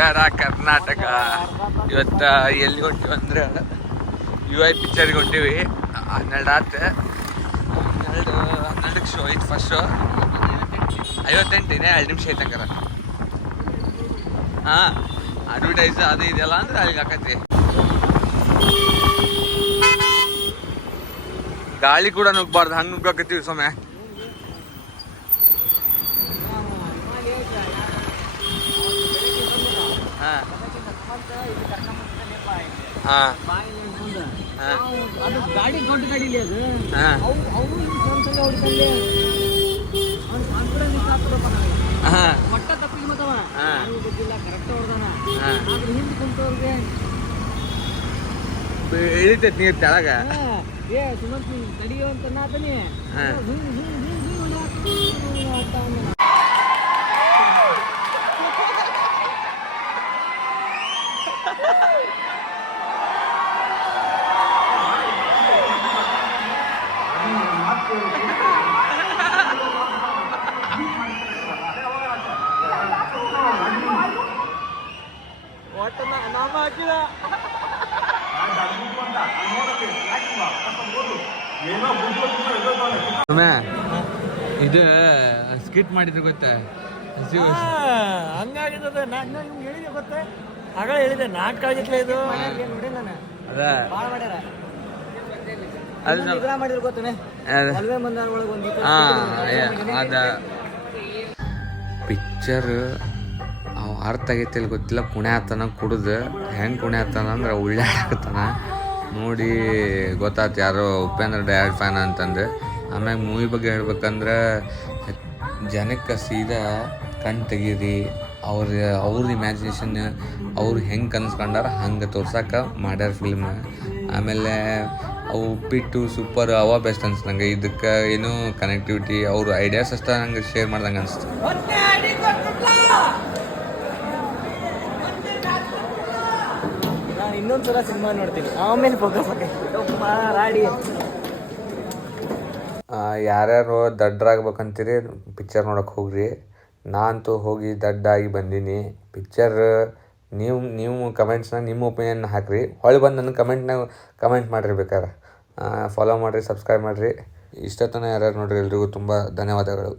ನಮಸ್ಕಾರ, ಕರ್ನಾಟಕ. ಇವತ್ತ ಎಲ್ಲಿ ಹೊಂಟಿವಿ ಅಂದ್ರೆ ಯು ಐ ಪಿಕ್ಚರ್ಗೆ ಹೊಂಟಿವಿ. ಹನ್ನೆರಡು ಆತ ಹನ್ನೆರಡು, ಹನ್ನೆರಡಕ್ಕೆ ಶೋ ಐತೆ ಫಸ್ಟ್ ಶೋ ಐವತ್ತೆಂಟಿನೇ, ಎರಡು ನಿಮಿಷ ಐತೆ ಹಂಗಾರ. ಹಾಂ ಅಡ್ವರ್ಟೈಸ್ ಅದು ಇದೆಲ್ಲ ಅಂದ್ರೆ ಅಲ್ಲಿಗೆ ಹಾಕತ್ತಿ ಗಾಳಿ ಕೂಡ ನುಗ್ಬಾರ್ದು ಹಂಗೆ ನುಗ್ಗಾಕತ್ತೀವಿ ಸೊಮ್ಮೆ ಗಾಡಿ ದೊಡ್ಡ ಗಾಡಿ ಇಲ್ಲಿ ಅದು ಹಾಂ ಅವು ಅವು ಸ್ವಂತ ಹೊಡಿತಂದೆ ಅವ್ನು ಕಾನ್ಫಿಡೆನ್ಸ್ ಹಾಕ್ತದಪ್ಪ ನನಗೆ ಹಾಂ ಒಟ್ಟ ತಪ್ಪಿಗೆ ಮತ್ತವ ಹಾ. ನನಗೂ ಗೊತ್ತಿಲ್ಲ ಕರೆಕ್ಟ್ ಹೊಡ್ದಾನ ಹಾ. ಆದ್ರೆ ಹಿಂದೆ ಕುಂತವ್ರಿಗೆ ಇಳಿತೈತಿ ನೀರು ತೆಳಗ ಹಾ, ಏ ಸುಮಂತ್ ನೀನ್ ತಡಿಯೋ ಅಂತ ನಾತನಿ ಹಾ. ಹಿಂಗ್ ಹಿಂಗ್ ಹಿಂಗ್ ಹಿಂಗ್ ಹಾಕಿದ ಇದು ಸ್ಕಿಟ್ ಮಾಡಿದ್ರು ಗೊತ್ತಾ? ಹಂಗಾಗಿದ್ದದ ನಾನು ನಿಮ್ಗೆ ಹೇಳಿದೆ ಗೊತ್ತಾ? ಆಗ ಹೇಳಿದೆ ನಾಟಕ ಆಗಿತ್ಲ ಇದು. ನೋಡಿ ನಾನು ಭಾಳ ಮಾಡ್ಯಾರ. ಅದು ಮಾಡಿದ್ರು ಗೊತ್ತೇನೆ ಅದ ಮಂದಾರ ಒಳಗೆ ಒಂದು ಹಾ ಪಿಕ್ಚರ್ ಅರ್ಥ ಆಗೈತಿ ಇಲ್ಲಿ ಗೊತ್ತಿಲ್ಲ. ಕುಣೆ ಆತನ ಕುಡ್ದು ಹೆಂಗೆ ಕುಣೆ ಆತನ ಅಂದ್ರೆ ಉಳ್ಳಾಡಕತ್ತಾನ ನೋಡಿ ಗೊತ್ತಾತು ಯಾರೋ ಉಪೇಂದ್ರ ಡಯಾಡ್ ಫ್ಯಾನ್ ಅಂತಂದು. ಆಮ್ಯಾಗ ಮೂವಿ ಬಗ್ಗೆ ಹೇಳ್ಬೇಕಂದ್ರೆ ಜನಕ್ಕೆ ಸೀದಾ ಕಣ್ ತೆಗೀರಿ, ಅವ್ರ ಅವ್ರ ಇಮ್ಯಾಜಿನೇಷನ್ ಅವ್ರು ಹೆಂಗೆ ಕನ್ಸ್ಕೊಂಡಾರ ಹಂಗೆ ತೋರ್ಸಕ್ಕೆ ಮಾಡ್ಯಾರ ಫಿಲ್ಮ್ ಆಮೇಲೆ ಅವು ಉಪ್ಪಿಟ್ಟು ಸೂಪರ್ ಅವ ಬೆಸ್ಟ್ ಅನ್ಸ್ತು ನಂಗೆ. ಇದಕ್ಕೆ ಏನು ಕನೆಕ್ಟಿವಿಟಿ ಅವ್ರ ಐಡಿಯಾಸ್ ಅಷ್ಟ ನಂಗೆ ಶೇರ್ ಮಾಡ್ದಂಗೆ ಅನಿಸ್ತು. ಇನ್ನೊಂದು ಸಲ ಸಿನಿಮಾ ನೋಡ್ತೀನಿ. ಆಮೇಲೆ ಫೋಕಸ್ ರಾಡಿ ಯಾರ್ಯಾರು ದಡ್ಡರಾಗ್ಬೇಕಂತೀರಿ ಪಿಕ್ಚರ್ ನೋಡಕ್ಕೆ ಹೋಗ್ರಿ. ನಾನಂತೂ ಹೋಗಿ ದಡ್ಡಾಗಿ ಬಂದೀನಿ. ಪಿಕ್ಚರ್ ನೀವು ನೀವು ಕಮೆಂಟ್ಸ್ನ ನಿಮ್ಮ ಒಪಿನಿಯನ್ ಹಾಕ್ರಿ. ಹೊಳ್ಳಿ ಬಂದು ನನ್ನ ಕಮೆಂಟ್ನಾಗ ಕಮೆಂಟ್ ಮಾಡಿರಿ ಬೇಕಾರೆ. ಫಾಲೋ ಮಾಡಿರಿ ಸಬ್ಸ್ಕ್ರೈಬ್ ಮಾಡಿರಿ. ಇಷ್ಟೊತ್ತನ ಯಾರ್ಯಾರು ನೋಡ್ರಿ ಎಲ್ರಿಗೂ ತುಂಬ ಧನ್ಯವಾದಗಳು.